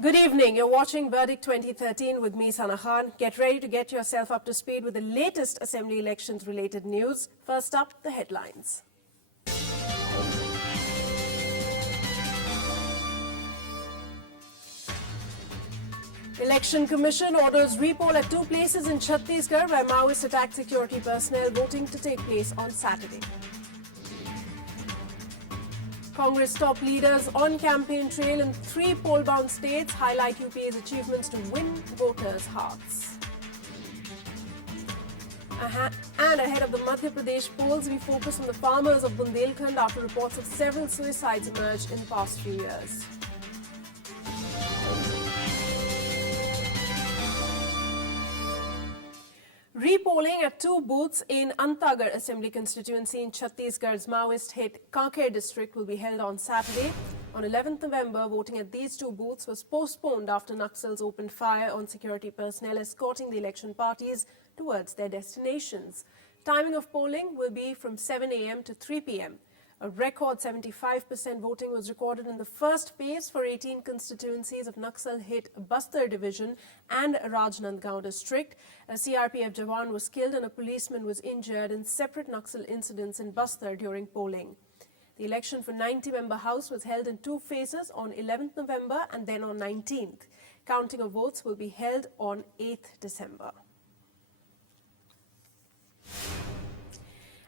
Good evening. You're watching Verdict 2013 with me, Sana Khan. Get ready to get yourself up to speed with the latest Assembly elections related news. First up, the headlines. Election Commission orders repoll at 2 places in Chhattisgarh where Maoist attacked security personnel, voting to take place on Saturday. Congress top leaders on campaign trail in 3 poll-bound states highlight UPA's achievements to win voters' hearts. And ahead of the Madhya Pradesh polls, we focus on the farmers of Bundelkhand after reports of several suicides emerged in the past few years. Repolling at 2 booths in Antagarh Assembly constituency in Chhattisgarh's Maoist-hit Kanker district will be held on Saturday. On 11th November, voting at these 2 booths was postponed after Naxals opened fire on security personnel escorting the election parties towards their destinations. Timing of polling will be from 7 a.m. to 3 p.m. A record 75% voting was recorded in the first phase for 18 constituencies of Naxal-hit Bastar division and Rajnandgaon district. A CRPF Jawan was killed and a policeman was injured in separate Naxal incidents in Bastar during polling. The election for 90-member House was held in 2 phases on 11th November and then on 19th. Counting of votes will be held on 8th December.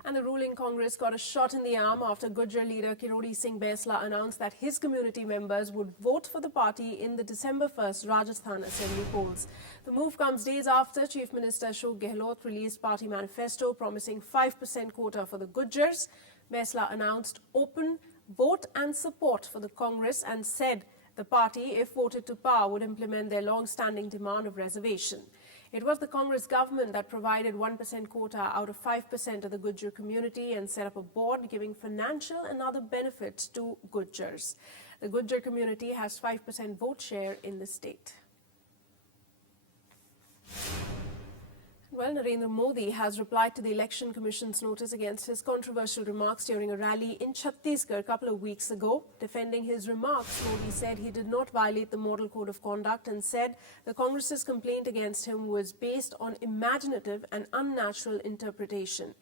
And the ruling Congress got a shot in the arm after Gujjar leader Kirori Singh Bainsla announced that his community members would vote for the party in the December 1st Rajasthan Assembly polls. The move comes days after Chief Minister Ashok Gehlot released party manifesto promising 5% quota for the Gujjars. Bainsla announced open vote and support for the Congress and said the party, if voted to power, would implement their long-standing demand of reservation. It was the Congress government that provided 1% quota out of 5% of the Gujjar community and set up a board giving financial and other benefits to Gujjars. The Gujjar community has 5% vote share in the state. Well, Narendra Modi has replied to the Election Commission's notice against his controversial remarks during a rally in Chhattisgarh a couple of weeks ago. Defending his remarks, Modi said he did not violate the Model Code of Conduct and said the Congress's complaint against him was based on imaginative and unnatural interpretation.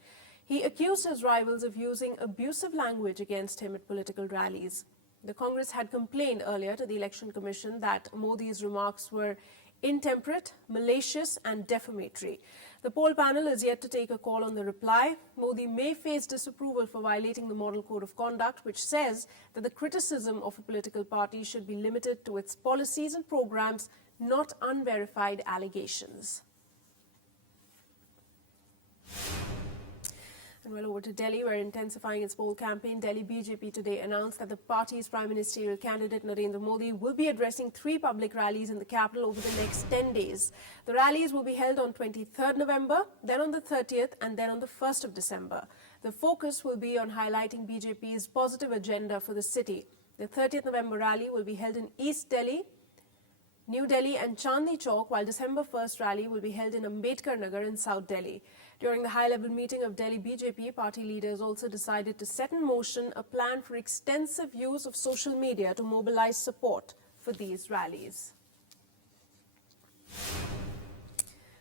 He accused his rivals of using abusive language against him at political rallies. The Congress had complained earlier to the Election Commission that Modi's remarks were intemperate, malicious and defamatory. The poll panel is yet to take a call on the reply. Modi may face disapproval for violating the Model Code of Conduct, which says that the criticism of a political party should be limited to its policies and programs, not unverified allegations. And well, over to Delhi, where intensifying its poll campaign, Delhi BJP today announced that the party's prime ministerial candidate Narendra Modi will be addressing 3 public rallies in the capital over the next 10 days. The rallies will be held on 23rd November, then on the 30th and then on the 1st of December. The focus will be on highlighting BJP's positive agenda for the city. The 30th November rally will be held in East Delhi, New Delhi and Chandni Chowk, while December 1st rally will be held in Ambedkar Nagar in South Delhi. During the high-level meeting of Delhi BJP, party leaders also decided to set in motion a plan for extensive use of social media to mobilize support for these rallies.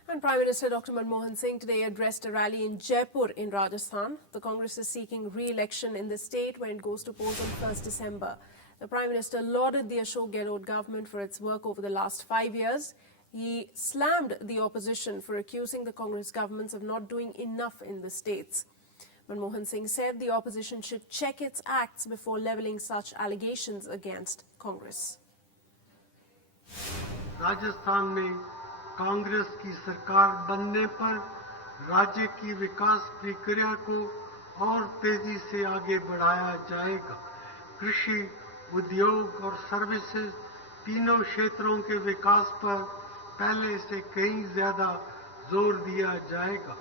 And Prime Minister Dr. Manmohan Singh today addressed a rally in Jaipur in Rajasthan. The Congress is seeking re-election in the state when it goes to polls on 1st December. The Prime Minister lauded the Ashok Gehlot government for its work over the last 5 years. He slammed the opposition for accusing the Congress governments of not doing enough in the states. Manmohan Singh said the opposition should check its acts before levelling such allegations against Congress. Rajasthan में कांग्रेस की सरकार बनने पर राज्य की विकास प्रक्रिया को और तेजी से आगे बढ़ाया जाएगा। कृषि, उद्योग और सर्विसेज तीनों क्षेत्रों के विकास पर पहले से कहीं ज्यादा जोर दिया जाएगा।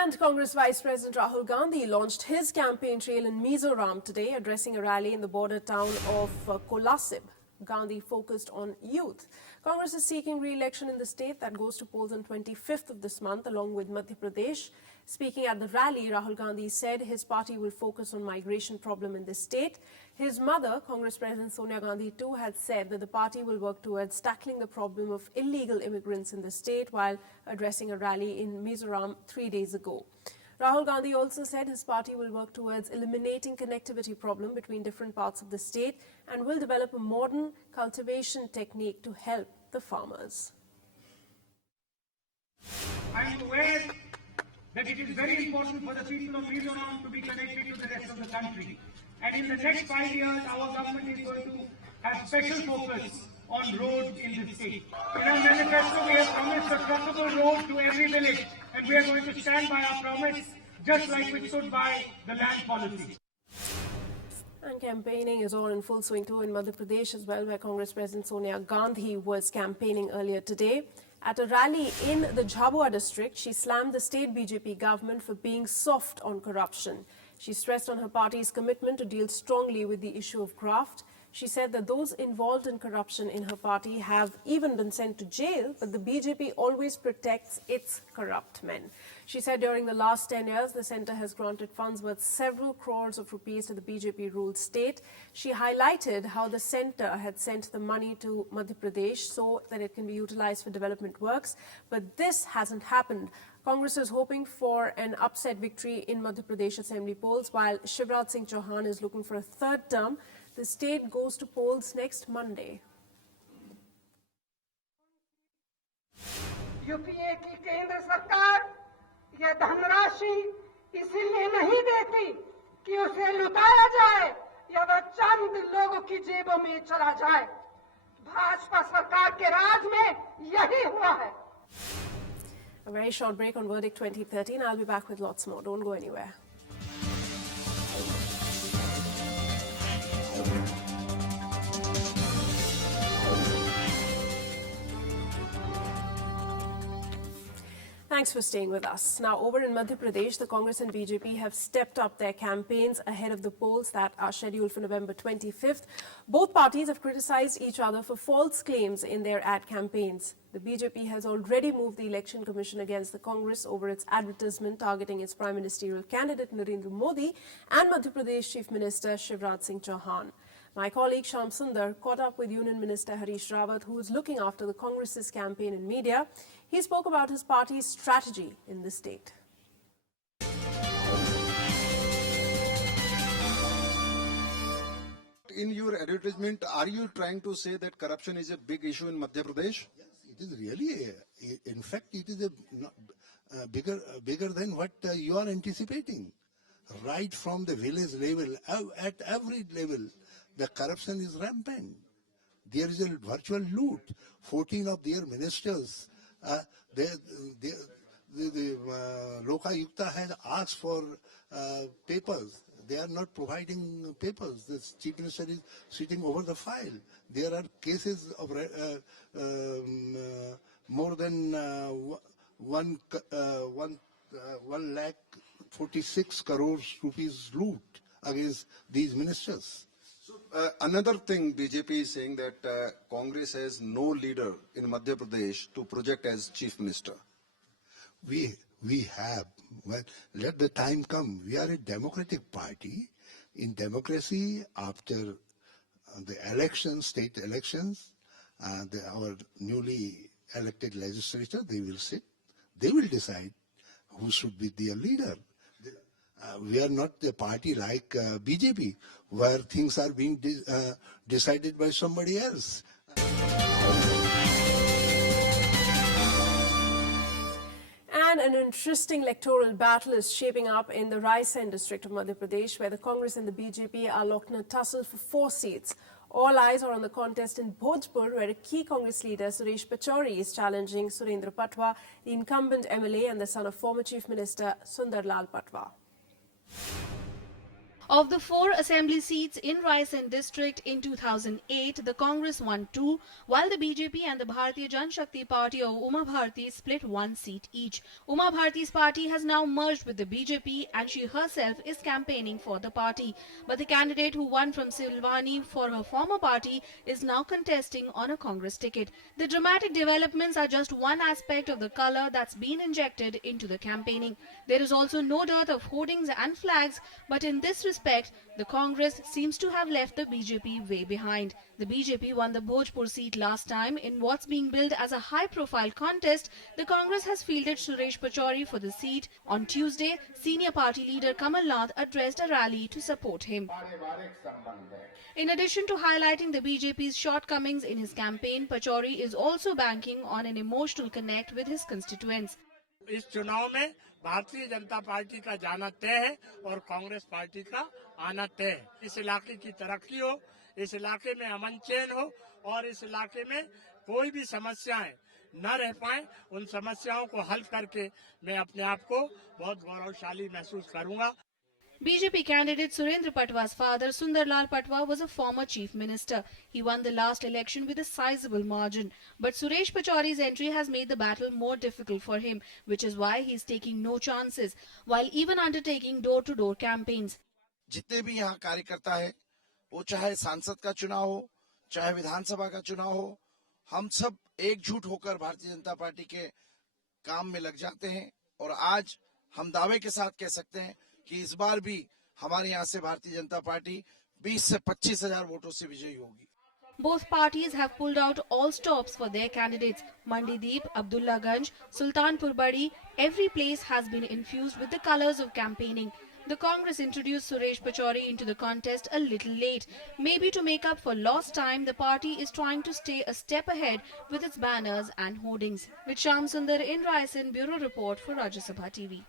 And Congress Vice President Rahul Gandhi launched his campaign trail in Mizoram today, addressing a rally in the border town of Kolasib. Gandhi focused on youth. Congress is seeking re-election in the state that goes to polls on 25th of this month, along with Madhya Pradesh. Speaking at the rally, Rahul Gandhi said his party will focus on migration problem in the state. His mother, Congress President Sonia Gandhi, too, had said that the party will work towards tackling the problem of illegal immigrants in the state while addressing a rally in Mizoram 3 days ago. Rahul Gandhi also said his party will work towards eliminating connectivity problem between different parts of the state and will develop a modern cultivation technique to help the farmers. I am aware that it is very important for the people of Mizoram to be connected to the rest of the country. And in the next 5 years, our government is going to have special focus on roads in this state. In our manifesto, we have promised a truckable road to every village, and we are going to stand by our promise, just like we stood by the land policy. And campaigning is on in full swing too in Madhya Pradesh as well, where Congress President Sonia Gandhi was campaigning earlier today. At a rally in the Jhabua district, she slammed the state BJP government for being soft on corruption. She stressed on her party's commitment to deal strongly with the issue of graft. She said that those involved in corruption in her party have even been sent to jail, but the BJP always protects its corrupt men. She said during the last 10 years, the centre has granted funds worth several crores of rupees to the BJP-ruled state. She highlighted how the centre had sent the money to Madhya Pradesh so that it can be utilised for development works, but this hasn't happened. Congress is hoping for an upset victory in Madhya Pradesh Assembly polls, while Shivraj Singh Chauhan is looking for a third term. The state goes to polls next Monday. UPA की केंद्र सरकार यह धनराशि इसीलिए नहीं देती कि उसे लुटाया जाए या वह चंद लोगों की जेबों में चला जाए। भाजपा सरकार के राज में यही हुआ है। A very short break on Verdict 2013. I'll be back with lots more. Don't go anywhere. Thanks for staying with us. Now, over in Madhya Pradesh, the Congress and BJP have stepped up their campaigns ahead of the polls that are scheduled for November 25th. Both parties have criticized each other for false claims in their ad campaigns. The BJP has already moved the Election Commission against the Congress over its advertisement targeting its Prime Ministerial candidate Narendra Modi and Madhya Pradesh Chief Minister Shivraj Singh Chauhan. My colleague Shyam Sundar caught up with Union Minister Harish Rawat, who is looking after the Congress's campaign in media. He spoke about his party's strategy in the state. In your advertisement, are you trying to say that corruption is a big issue in Madhya Pradesh? Yes, it is really, in fact, it is bigger than what you are anticipating. Right from the village level, at every level, the corruption is rampant. There is a virtual loot. 14 of their ministers, the Lokayukta has asked for papers. They are not providing papers. The chief minister is sitting over the file. There are cases of more than 1,46 crores rupees loot against these ministers. So, another thing BJP is saying that Congress has no leader in Madhya Pradesh to project as chief minister. We have. Well, let the time come. We are a democratic party. In democracy, after the elections, state elections, our newly elected legislature, they will sit. They will decide who should be their leader. We are not a party like BJP, where things are being decided by somebody else. And an interesting electoral battle is shaping up in the Raisen district of Madhya Pradesh, where the Congress and the BJP are locked in a tussle for 4 seats. All eyes are on the contest in Bhojpur, where a key Congress leader, Suresh Pachori, is challenging Surendra Patwa, the incumbent MLA and the son of former Chief Minister Sundar Lal Patwa. Of the 4 assembly seats in Raisen district in 2008, the Congress won 2, while the BJP and the Bharatiya Janshakti Party of Uma Bharti split 1 seat each. Uma Bharti's party has now merged with the BJP and she herself is campaigning for the party. But the candidate who won from Silvani for her former party is now contesting on a Congress ticket. The dramatic developments are just one aspect of the colour that's been injected into the campaigning. There is also no dearth of hoardings and flags, but in this respect, the Congress seems to have left the BJP way behind. The BJP won the Bhojpur seat last time in what's being billed as a high-profile contest. The Congress has fielded Suresh Pachauri for the seat. On Tuesday, senior party leader Kamal Nath addressed a rally to support him. In addition to highlighting the BJP's shortcomings in his campaign, Pachauri is also banking on an emotional connect with his constituents. इस चुनाव में Bharatiya Janata party का जाना तय है और Congress party का आना तय है। इस इलाके की तरक्की हो, इस इलाके में अमन चैन हो और इस इलाके में कोई भी समस्याएं न रह पाए, उन समस्याओं को हल करके मैं अपने आप को बहुत गौरवशाली महसूस करूंगा। BJP candidate Surendra Patwa's father, Sundarlal Patwa, was a former chief minister. He won the last election with a sizable margin. But Suresh Pachauri's entry has made the battle more difficult for him, which is why he's taking no chances, while even undertaking door-to-door campaigns. जितने भी यहाँ कार्यकर्ता है, वो चाहे सांसद का चुनाव हो, चाहे विधानसभा का चुनाव हो, हम सब एकजुट होकर भारतीय जनता पार्टी के काम में लग जाते हैं और आज हम दावे के साथ कह सकते हैं कि इस बार भी हमारे यहाँ से भारतीय जनता पार्टी 20 से 25 हजार वोटों से विजयी होगी। Both parties have pulled out all stops for their candidates. Mandideep, Abdullahganj, Sultanpur Badi, every place has been infused with the colours of campaigning. The Congress introduced Suresh Pachauri into the contest a little late. Maybe to make up for lost time, the party is trying to stay a step ahead with its banners and hoardings. With Shyam Sundar in Raisen, Bureau Report for Rajya Sabha TV.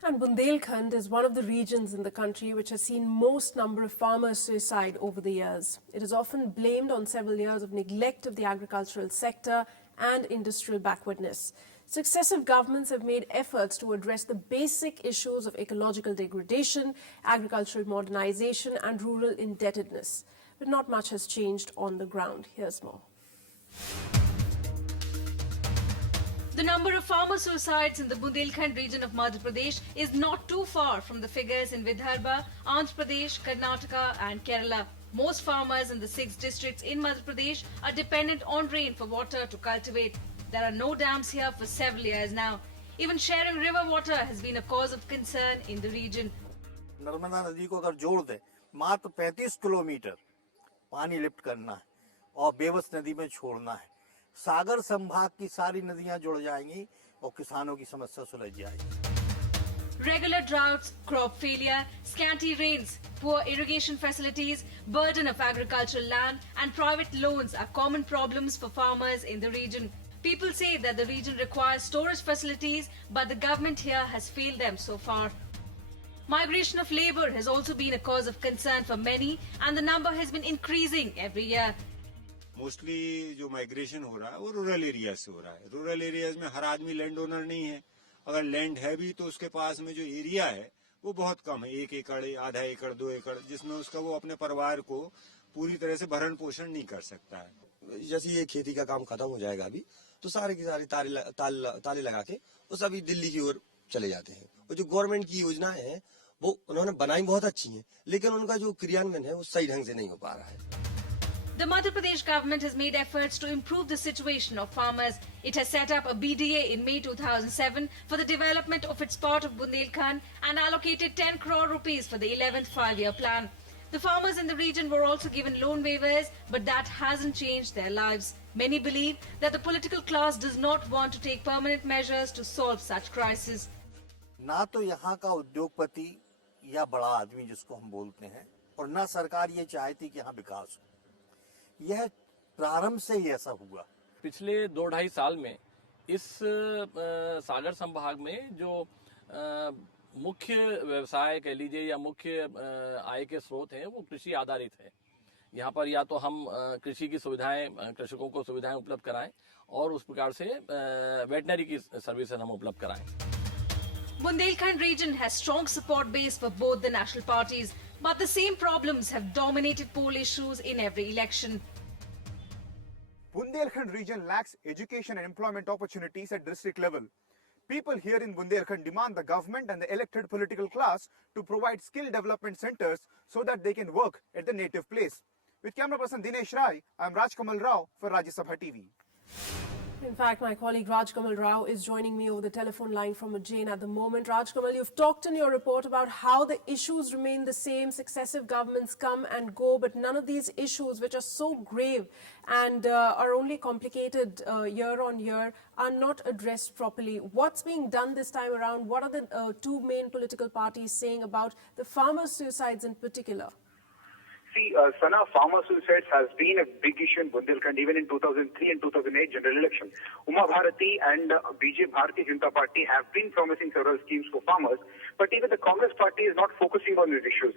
And Bundelkhand is one of the regions in the country which has seen most number of farmers suicide over the years. It is often blamed on several years of neglect of the agricultural sector and industrial backwardness. Successive governments have made efforts to address the basic issues of ecological degradation, agricultural modernization and rural indebtedness. But not much has changed on the ground. Here's more. The number of farmer suicides in the Bundelkhand region of Madhya Pradesh is not too far from the figures in Vidarbha, Andhra Pradesh, Karnataka and Kerala. Most farmers in the 6 districts in Madhya Pradesh are dependent on rain for water to cultivate. There are no dams here for several years now. Even sharing river water has been a cause of concern in the region. Narmada नदी को अगर जोड़ दे, मात्र 35 kilometre पानी lift करना है और बेवस नदी में छोड़ना है। सागर संभाग की सारी नदियां जुड़ जाएंगी और किसानों की समस्या सुलझ जाएगी। Regular droughts, crop failure, scanty rains, poor irrigation facilities, burden of agricultural land and private loans are common problems for farmers in the region. People say that the region requires storage facilities, but the government here has failed them so far. Migration of labour has also been a cause of concern for many and the number has been increasing every year. Mostly जो migration हो रहा है वो rural area से हो रहा है। Rural areas में हर आदमी लैंड ओनर नहीं है। अगर लैंड है भी तो उसके पास में जो एरिया है वो बहुत कम है, 1 एकड़, आधा एकड़, 2 एकड़, जिसमें उसका वो अपने परिवार को पूरी तरह से भरण पोषण नहीं कर सकता है। जैसे ये खेती का काम खत्म हो जाएगा अभी तो सारे की सारी ताले लगा के वो सभी दिल्ली की ओर चले जाते हैं। और जो गवर्नमेंट की योजनाएं हैं वो उन्होंने बनाई बहुत अच्छी हैं, लेकिन उनका जो क्रियान्वयन है वो सही ढंग से नहीं हो पा रहा है। The Madhya Pradesh government has made efforts to improve the situation of farmers. It has set up a BDA in May 2007 for the development of its part of Bundelkhand and allocated 10 crore rupees for the 11th 5-year plan. The farmers in the region were also given loan waivers, but that hasn't changed their lives. Many believe that the political class does not want to take permanent measures to solve such crises. ना तो यहाँ का उद्योगपति या बड़ा आदमी जिसको हम बोलते हैं और ना सरकार ये चाहती कि यहाँ विकास हो। यह प्रारंभ से ही ऐसा हुआ। पिछले 2-2.5 साल में इस सागर संभाग में जो मुख्य व्यवसाय कह लीजिए या मुख्य आय के स्रोत हैं वो कृषि आधारित है। यहाँ पर या तो हम कृषि की सुविधाएं, कृषकों को सुविधाएं उपलब्ध कराएं और उस प्रकार से वेटनरी की सर्विसेज हम उपलब्ध कराएं। Bundelkhand region has strong support base for both the national parties, but the same problems have dominated poll issues in every election. Bundelkhand region lacks education and employment opportunities at district level. People here in Bundelkhand demand the government and the elected political class to provide skill development centers so that they can work at the native place. With camera person Dinesh Rai, I am Rajkamal Rao for Rajya Sabha TV. In fact, my colleague Rajkamal Rao is joining me over the telephone line from Ujjain at the moment. Rajkamal, you've talked in your report about how the issues remain the same, successive governments come and go, but none of these issues, which are so grave and are only complicated year on year, are not addressed properly. What's being done this time around? What are the two main political parties saying about the farmer suicides in particular? See, Sana, farmer suicides has been a big issue in Bundelkhand even in 2003 and 2008 general election. Uma Bharati and BJP Bharatiya Janata Party have been promising several schemes for farmers, but even the Congress party is not focusing on these issues.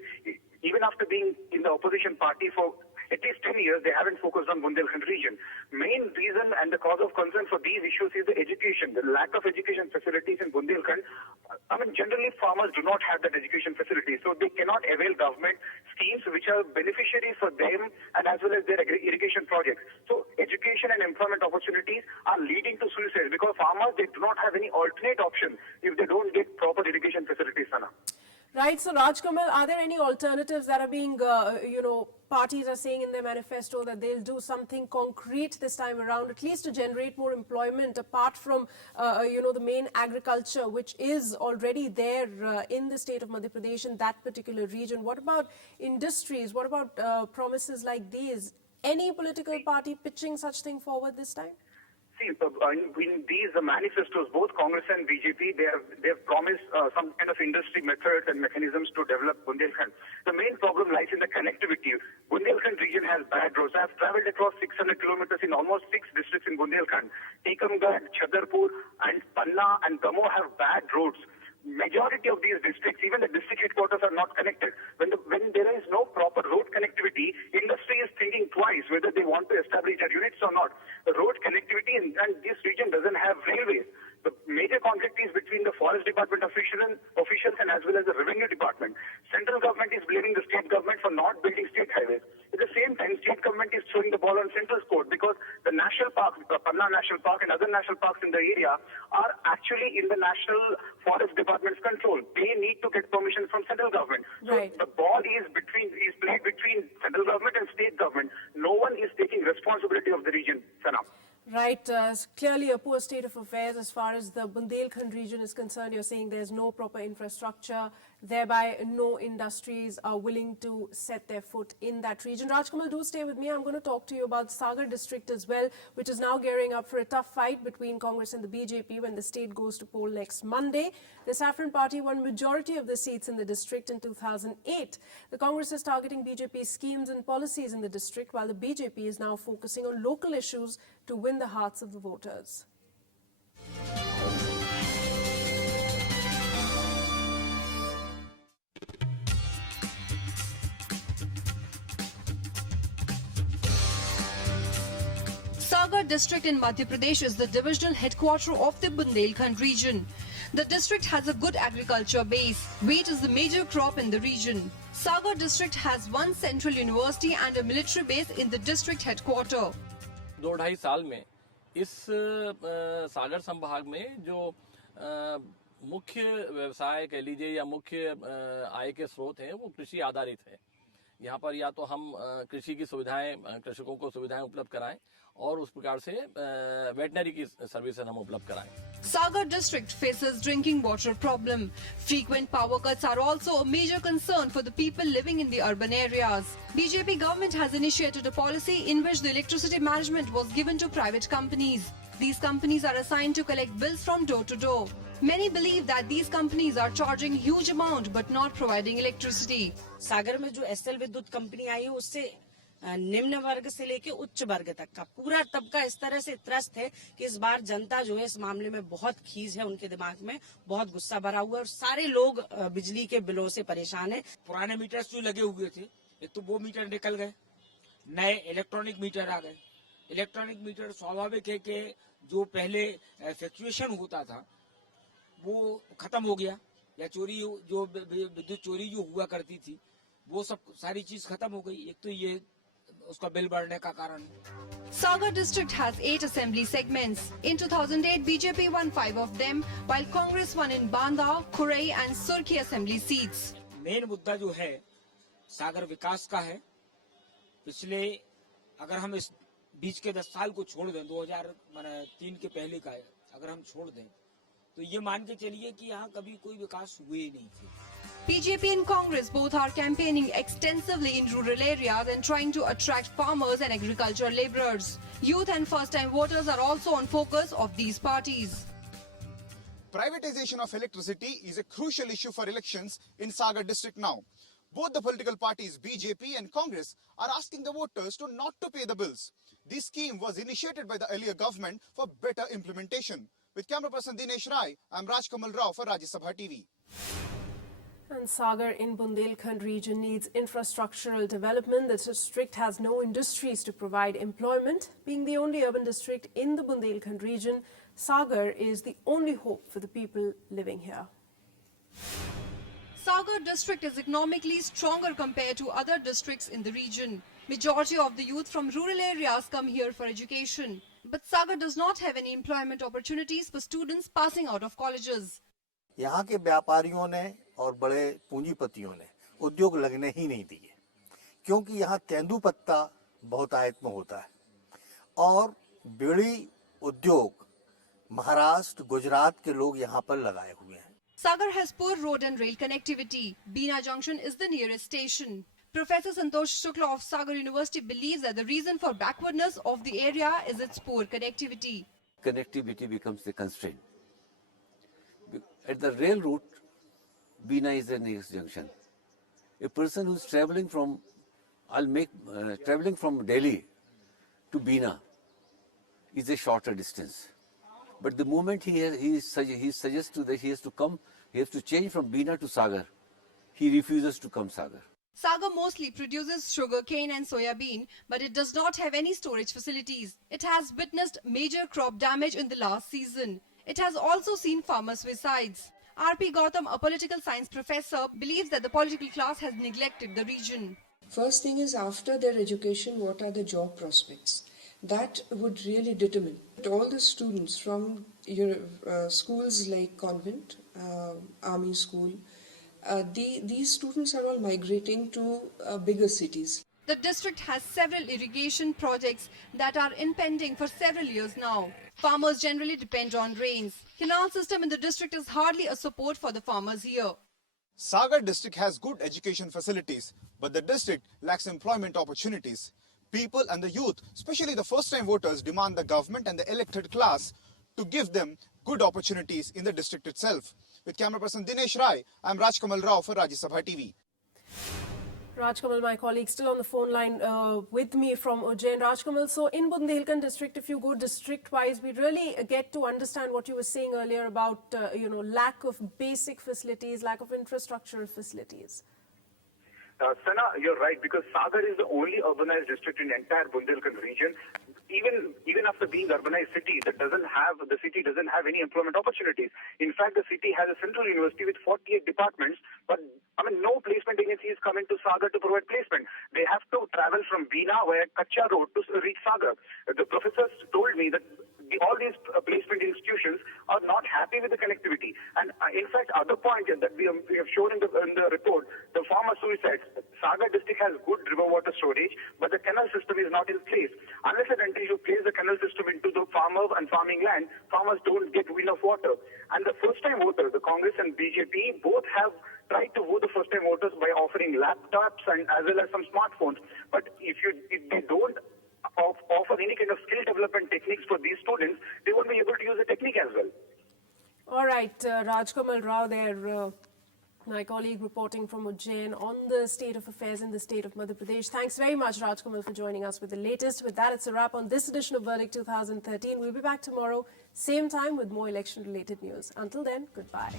Even after being in the opposition party for at least 10 years, they haven't focused on Bundelkhand region. Main reason and the cause of concern for these issues is the education, the lack of education facilities in Bundelkhand. I mean, generally farmers do not have that education facility, so they cannot avail government schemes which are beneficiaries for them and as well as their irrigation projects. So education and employment opportunities are leading to suicide because farmers, they do not have any alternate option if they don't get proper irrigation facilities, Sana. Right. So, Rajkamal, are there any alternatives that are being, parties are saying in their manifesto that they'll do something concrete this time around, at least to generate more employment, apart from, the main agriculture, which is already there in the state of Madhya Pradesh, in that particular region? What about industries? What about promises like these? Any political party pitching such thing forward this time? See, in these manifestos, both Congress and BJP, they have promised some kind of industry methods and mechanisms to develop Bundelkhand. The main problem lies in the connectivity. Bundelkhand region has bad roads. I have travelled across 600 kilometers in almost 6 districts in Bundelkhand. Tikamgarh, Chhattisgarh, and Panna and Damoh have bad roads. Majority of these districts, even the district headquarters, are not connected. When there is no proper road connectivity, industry is thinking twice whether they want to establish their units or not. The road connectivity and this region doesn't have railways. The major conflict is between the forest department officials and as well as the revenue department. Central government is blaming the state government for not building state highways. At the same time, state government is throwing the ball on central's court because the national parks, Panna National Park and other national parks in the area are actually in the national forest department's control. They need to get permission from central government. So the ball is played between central government and state government. No one is taking responsibility of the region, Sana. Right. Clearly a poor state of affairs as far as the Bundelkhand region is concerned. You're saying there's no proper infrastructure, thereby no industries are willing to set their foot in that region. Rajkamal, do stay with me. I'm going to talk to you about Sagar district as well, which is now gearing up for a tough fight between Congress and the BJP when the state goes to poll next Monday. The Saffron Party won majority of the seats in the district in 2008. The Congress is targeting BJP schemes and policies in the district, while the BJP is now focusing on local issues to win the hearts of the voters. Sagar district in Madhya Pradesh is the divisional headquarter of the Bundelkhand region. The district has a good agriculture base. Wheat is the major crop in the region. Sagar district has one central university and a military base in the district headquarter. 2-2.5 साल में इस सागर संभाग में जो मुख्य व्यवसाय कह लीजिए या मुख्य आय के स्रोत हैं वो कृषि आधारित है। यहाँ पर या तो हम कृषि की सुविधाएं कृषकों को सुविधाएं उपलब्ध कराएं और उस प्रकार से वेटनरी की सर्विसेज हम उपलब्ध कराएं। Sagar district faces drinking water problem. Frequent power cuts are also a major concern for the people living in the urban areas. BJP government has initiated a policy in which the electricity management was given to private companies. These companies are assigned to collect bills from door to door. Many believe that these companies are charging huge amount but not providing electricity. सागर में जो SL विद्युत company आई है उससे निम्न वर्ग से लेके उच्च वर्ग तक का पूरा तबका इस तरह से त्रस्त है कि इस बार जनता जो है इस मामले में बहुत खीज है, उनके दिमाग में बहुत गुस्सा भरा हुआ है और सारे लोग बिजली के बिलों से परेशान है। पुराने मीटर जो लगे हुए थे एक तो वो मीटर निकल गए, नए इलेक्ट्रॉनिक मीटर आ गए। इलेक्ट्रॉनिक मीटर स्वाभाविक है कि जो पहले फ्लक्चुएशन होता था वो खत्म हो गया, या चोरी जो विद्युत चोरी जो हुआ करती थी वो सब सारी चीज खत्म हो गई। एक तो ये उसका बिल बढ़ने का कारण है। Sagar district has 8 assembly segments. In 2008, BJP won 5 of them, while Congress won in Banda, Khurei and Surkhi assembly seats. Main मुद्दा जो है सागर विकास का है। पिछले अगर हम इस बीच के 10 साल को छोड़ दें, 2003 के पहले का अगर हम छोड़ दें, तो ये मान के चलिए कि यहाँ कभी कोई विकास हुए ही नहीं थे। BJP and Congress both are campaigning extensively in rural areas and trying to attract farmers and agricultural laborers. Youth and first-time voters are also on focus of these parties. Privatization of electricity is a crucial issue for elections in Sagar district now. Both the political parties, BJP and Congress, are asking the voters to not to pay the bills. This scheme was initiated by the earlier government for better implementation. With camera person Dinesh Rai, I'm Rajkamal Rao for Rajya Sabha TV. And Sagar in Bundelkhand region needs infrastructural development. The district has no industries to provide employment. Being the only urban district in the Bundelkhand region, Sagar is the only hope for the people living here. Sagar district is economically stronger compared to other districts in the region. Majority of the youth from rural areas come here for education. But Sagar does not have any employment opportunities for students passing out of colleges. यहाँ के व्यापारियों ने और बड़े पूंजीपतियों ने उद्योग लगने ही नहीं दिए, क्योंकि यहाँ तेंदुपत्ता बहुत आयत में होता है और बीड़ी उद्योग महाराष्ट्र गुजरात के लोग यहाँ पर लगाए हुए हैं। Sagar has poor road and rail connectivity. Bina Junction is the nearest station. Professor Santosh Shukla of Sagar University believes that the reason for backwardness of the area is its poor connectivity. Connectivity becomes the constraint. At the rail route, Bina is the nearest junction. A person who is traveling from, traveling from Delhi to Bina is a shorter distance. But the moment he suggests that he has to come, he has to change from Bina to Sagar, he refuses to come Sagar. Sagar mostly produces sugarcane and soya bean, but it does not have any storage facilities. It has witnessed major crop damage in the last season. It has also seen farmer suicides. R.P. Gautam, a political science professor, believes that the political class has neglected the region. First thing is, after their education, what are the job prospects? That would really determine. All the students from your schools like convent, army school, these students are all migrating to bigger cities. The district has several irrigation projects that are impending for several years now. Farmers generally depend on rains. Canal system in the district is hardly a support for the farmers here. Sagar district has good education facilities, but the district lacks employment opportunities. People and the youth, especially the first-time voters, demand the government and the elected class to give them good opportunities in the district itself. With camera person Dinesh Rai, I'm Rajkamal Rao for Rajya Sabha TV. Rajkamal, my colleague, still on the phone line with me from Ujjain. Rajkamal, so in Bundelkhand district, if you go district-wise, we really get to understand what you were saying earlier about, lack of basic facilities, lack of infrastructural facilities. Sana, you're right, because Sagar is the only urbanized district in the entire Bundelkhand region. Even after being urbanized city, the city doesn't have any employment opportunities. In fact, the city has a central university with 48 departments, but no placement agency is coming to Sagar to provide placement. They have to travel from Bina via Kacha Road to reach Sagar. The professors told me that all these placement institutions are not happy with the connectivity. And in fact, other point that we have shown in the report, the farmer suicides. Sagar district has good river water storage, but the canal system is not in place. Unless and until you place the canal system into the farmer and farming land, farmers don't get enough water. And the first-time voters, the Congress and BJP, both have tried to vote the first-time voters by offering laptops and as well as some smartphones. But if they don't offer any kind of skill development techniques for these students, they won't be able to use the technique as well. All right, Rajkamal Rao there, my colleague reporting from Ujjain on the state of affairs in the state of Madhya Pradesh. Thanks very much, Rajkamal, for joining us with the latest. With that, it's a wrap on this edition of Verdict 2013. We'll be back tomorrow, same time, with more election-related news. Until then, goodbye.